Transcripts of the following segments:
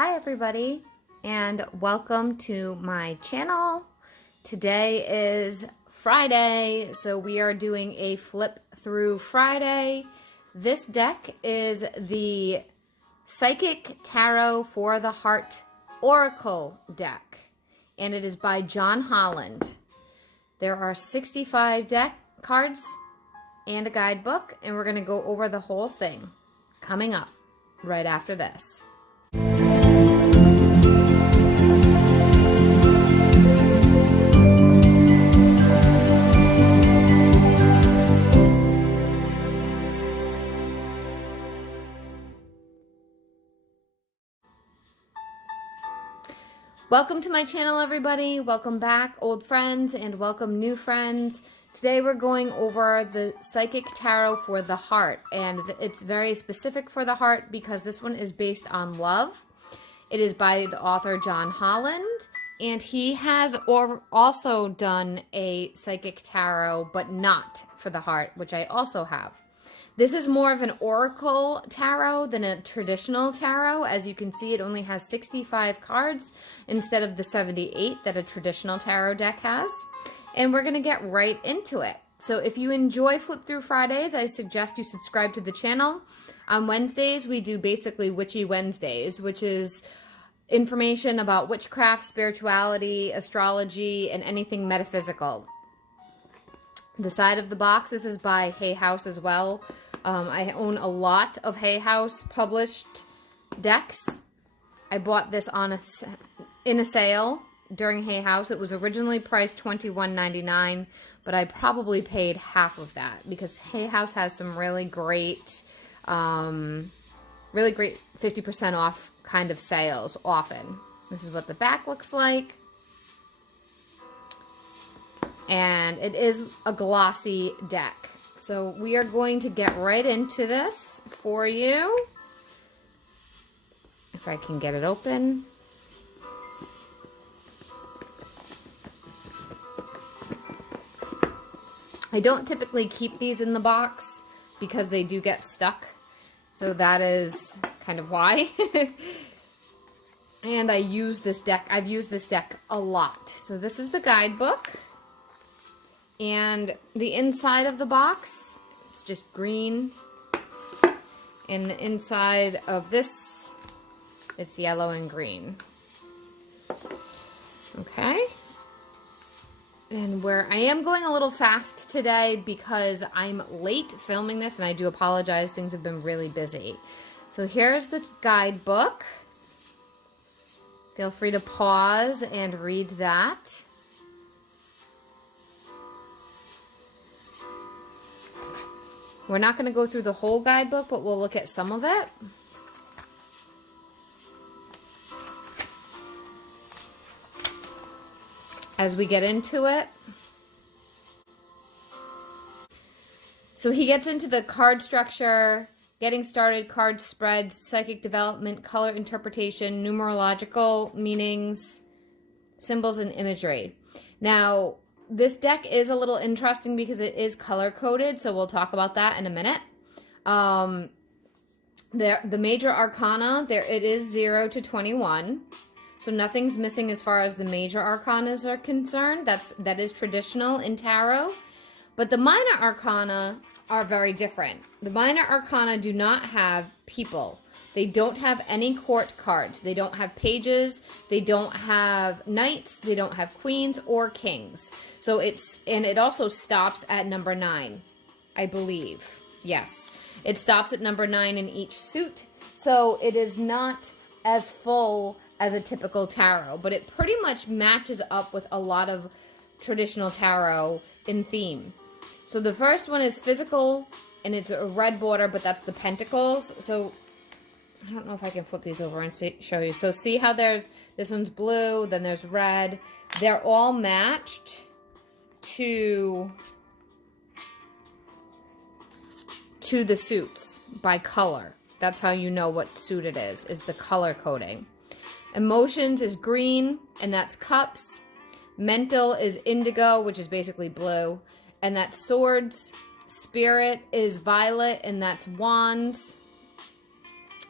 Hi everybody, and welcome to my channel. Today is Friday, so we are doing a Flip Thru Friday. This deck is the Psychic Tarot for the Heart Oracle deck, and it is by John Holland. There are 65 deck cards and a guidebook, and we're going to go over the whole thing coming up right after this. Welcome to my channel, everybody. Welcome back, old friends, and welcome new friends. Today we're going over the Psychic Tarot for the Heart, and it's very specific for the heart because this one is based on love. It is by the author John Holland, and he has also done a Psychic Tarot, but not for the heart, which I also have. This is more of an oracle tarot than a traditional tarot. As you can see, it only has 65 cards instead of the 78 that a traditional tarot deck has. And we're going to get right into it. So if you enjoy Flip Thru Fridays, I suggest you subscribe to the channel. On Wednesdays, we do basically Witchy Wednesdays, which is information about witchcraft, spirituality, astrology, and anything metaphysical. The side of the box, this is by Hay House as well. I own a lot of Hay House published decks. I bought this in a sale during Hay House. It was originally priced $21.99, but I probably paid half of that because Hay House has some really great 50% off kind of sales often. This is what the back looks like. And it is a glossy deck. So we are going to get right into this for you. If I can get it open. I don't typically keep these in the box because they do get stuck. So that is kind of why. And I use this deck. I've used this deck a lot. So this is the guidebook. And the inside of the box, it's just green. And the inside of this, it's yellow and green. Okay. And where I am going a little fast today because I'm late filming this, and I do apologize. Things have been really busy. So here's the guidebook. Feel free to pause and read that. We're not going to go through the whole guidebook, but we'll look at some of it. As we get into it. So he gets into the card structure, getting started, card spreads, psychic development, color interpretation, numerological meanings, symbols, and imagery. Now, this deck is a little interesting because it is color-coded, so we'll talk about that in a minute. The major arcana, it is 0 to 21. So nothing's missing as far as the major arcanas are concerned. That is traditional in tarot. But the minor arcana are very different. The minor arcana do not have people. They don't have any court cards. They don't have pages. They don't have knights. They don't have queens or kings. So it also stops at number 9, I believe. Yes. It stops at number 9 in each suit. So it is not as full as a typical tarot, but it pretty much matches up with a lot of traditional tarot in theme. So the first one is physical, and it's a red border, but that's the pentacles. So I don't know if I can flip these over and show you. So see how this one's blue, then there's red. They're all matched to the suits by color. That's how you know what suit it is the color coding. Emotions is green, and that's cups. Mental is indigo, which is basically blue, and that's swords. Spirit is violet, and that's wands.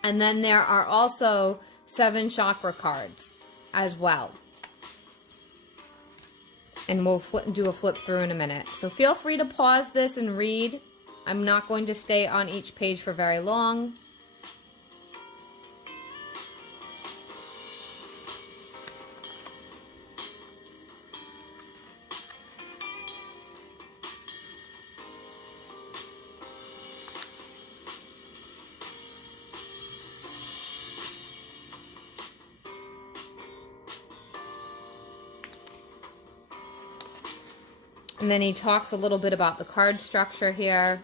And then there are also 7 chakra cards as well. And we'll do a flip through in a minute. So feel free to pause this and read. I'm not going to stay on each page for very long. And then he talks a little bit about the card structure here.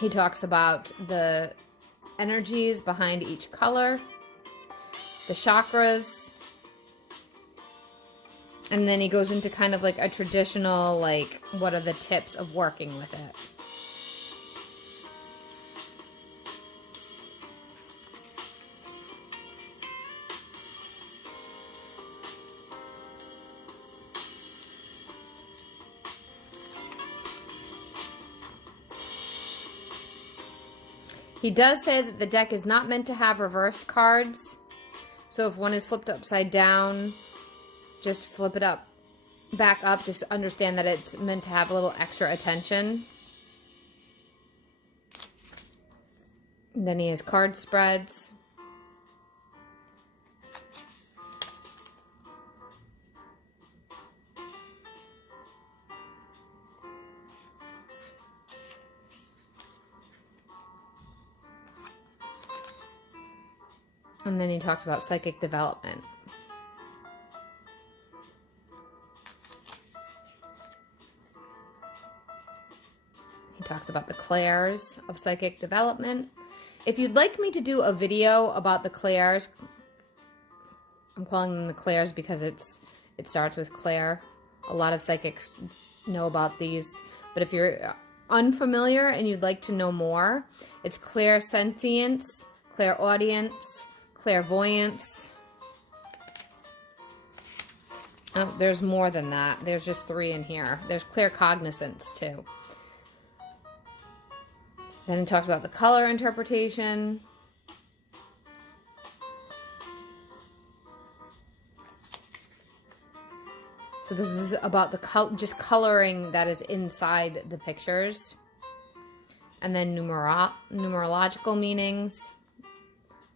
He talks about the energies behind each color, the chakras, and then he goes into kind of like a traditional, like, what are the tips of working with it. He does say that the deck is not meant to have reversed cards. So if one is flipped upside down, just flip it up, back up. Just understand that it's meant to have a little extra attention. And then he has card spreads. And then he talks about psychic development. He talks about the clairs of psychic development. If you'd like me to do a video about the clairs, I'm calling them the clairs because it starts with clair. A lot of psychics know about these, but if you're unfamiliar and you'd like to know more, it's clairsentience, clairaudience, clairvoyance. Oh, there's more than that. There's just 3 in here. There's claircognizance too. Then it talks about the color interpretation. So this is about the just coloring that is inside the pictures. And then numerological meanings.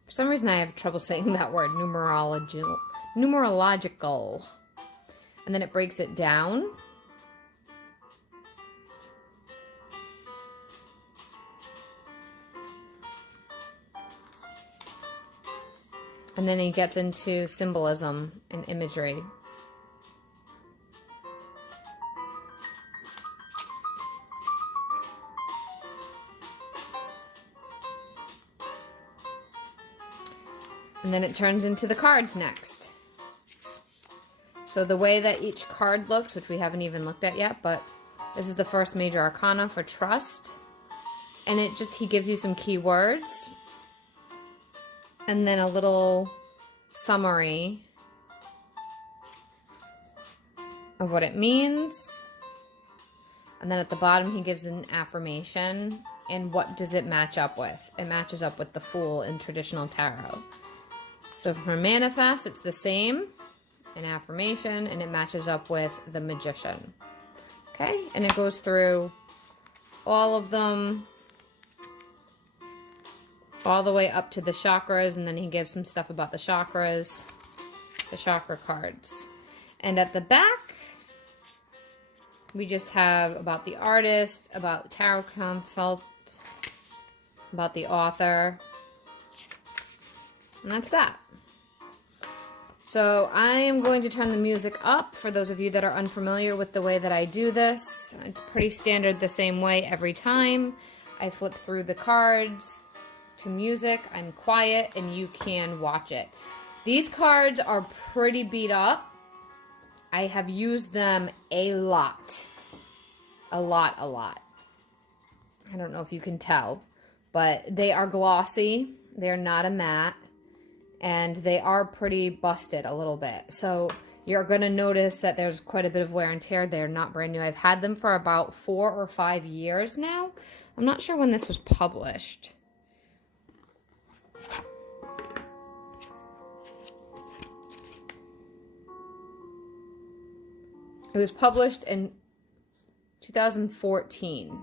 For some reason I have trouble saying that word, numerological. And then it breaks it down. And then he gets into symbolism and imagery. And then it turns into the cards next. So the way that each card looks, which we haven't even looked at yet, but this is the first major arcana for trust. And he gives you some key words. And then a little summary of what it means. And then at the bottom, he gives an affirmation. And what does it match up with? It matches up with the Fool in traditional tarot. So for manifest, it's the same, an affirmation, and it matches up with the Magician. Okay, and it goes through all of them, all the way up to the chakras, and then he gives some stuff about the chakras, the chakra cards. And at the back, we just have about the artist, about the tarot consult, about the author, and that's that. So I am going to turn the music up for those of you that are unfamiliar with the way that I do this. It's pretty standard the same way every time. I flip through the cards to music. I'm quiet and you can watch it. These cards are pretty beat up. I have used them a lot. A lot. I don't know if you can tell, but they are glossy. They're not a matte. And they are pretty busted a little bit. So You're going to notice that there's quite a bit of wear and tear. They're not brand new. I've had them for about 4 or 5 years now. I'm not sure when this was published. It was published in 2014,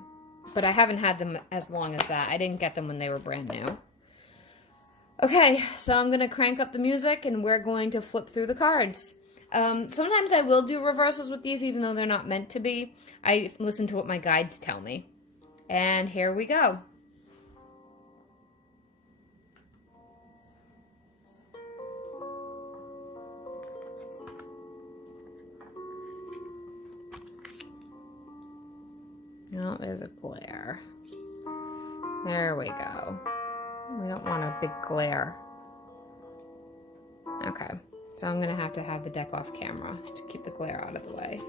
but I haven't had them as long as that. I didn't get them when they were brand new. Okay, so I'm going to crank up the music and we're going to flip through the cards. Sometimes I will do reversals with these even though they're not meant to be. I listen to what my guides tell me. And here we go. Oh, there's a glare. There we go. We don't want a big glare. Okay, so I'm going to have the deck off camera to keep the glare out of the way.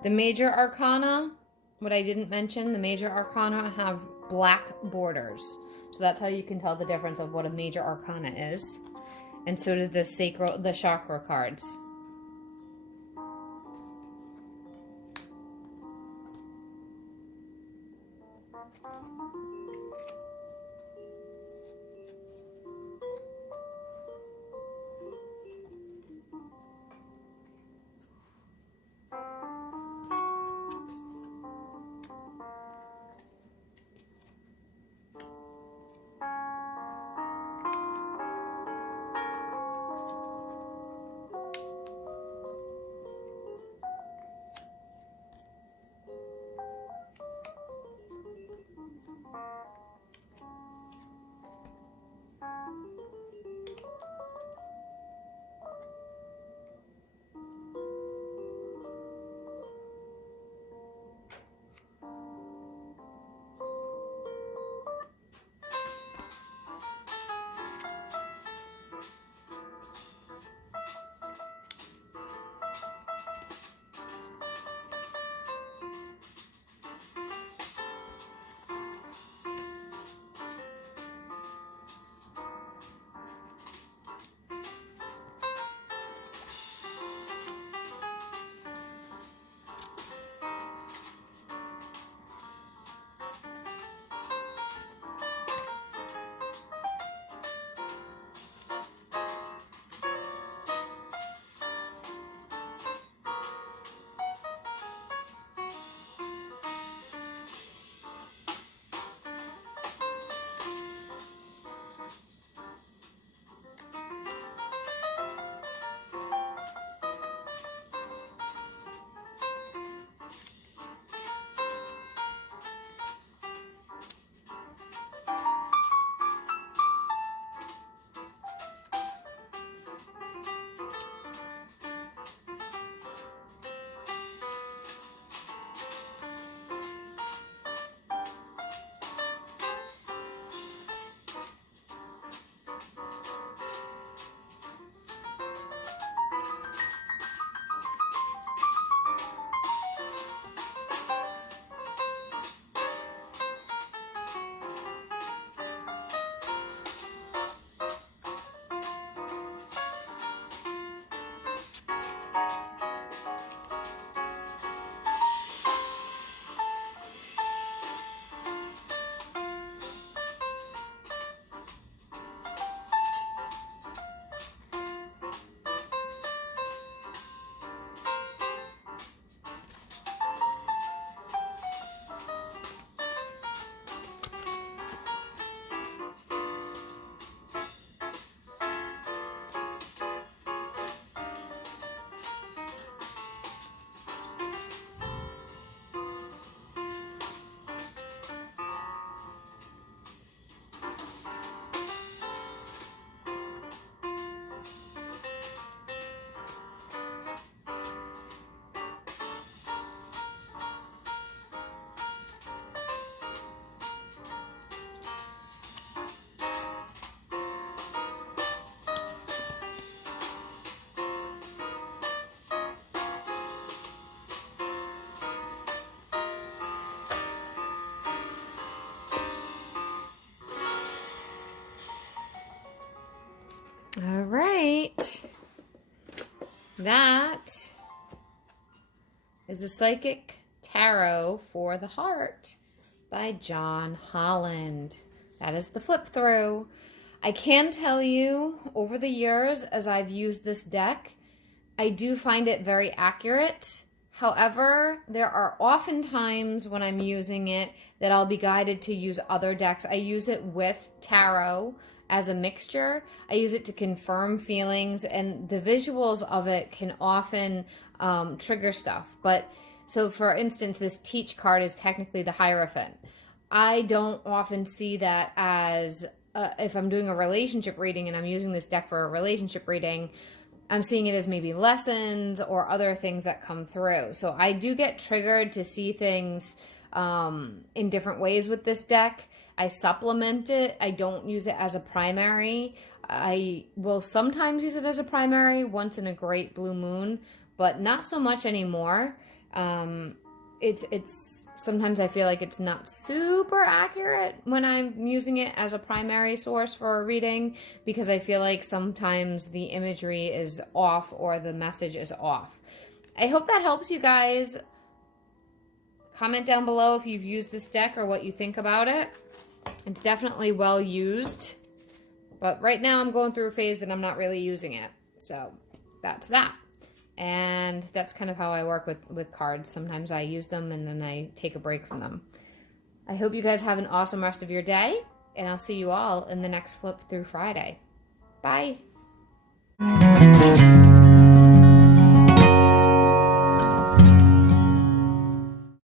The major arcana, what I didn't mention, the major arcana have black borders. So that's how you can tell the difference of what a major arcana is. And so do the chakra cards. All right. That is the Psychic Tarot for the Heart by John Holland. That is the flip through. I can tell you, over the years, as I've used this deck, I do find it very accurate. However, there are often times when I'm using it that I'll be guided to use other decks. I use it with tarot as a mixture. I use it to confirm feelings, and the visuals of it can often trigger stuff. But so, for instance, this Teach card is technically the Hierophant. I don't often see that as if I'm doing a relationship reading and I'm using this deck for a relationship reading, I'm seeing it as maybe lessons or other things that come through. So I do get triggered to see things in different ways with this deck. I supplement it. I don't use it as a primary. I will sometimes use it as a primary once in a great blue moon, but not so much anymore. It's sometimes I feel like it's not super accurate when I'm using it as a primary source for a reading, because I feel like sometimes the imagery is off or the message is off. I hope that helps you guys. Comment down below if you've used this deck or what you think about it. It's definitely well used, but right now I'm going through a phase that I'm not really using it. So that's that. And that's kind of how I work with cards. Sometimes I use them and then I take a break from them. I hope you guys have an awesome rest of your day, and I'll see you all in the next Flip Thru Friday. Bye.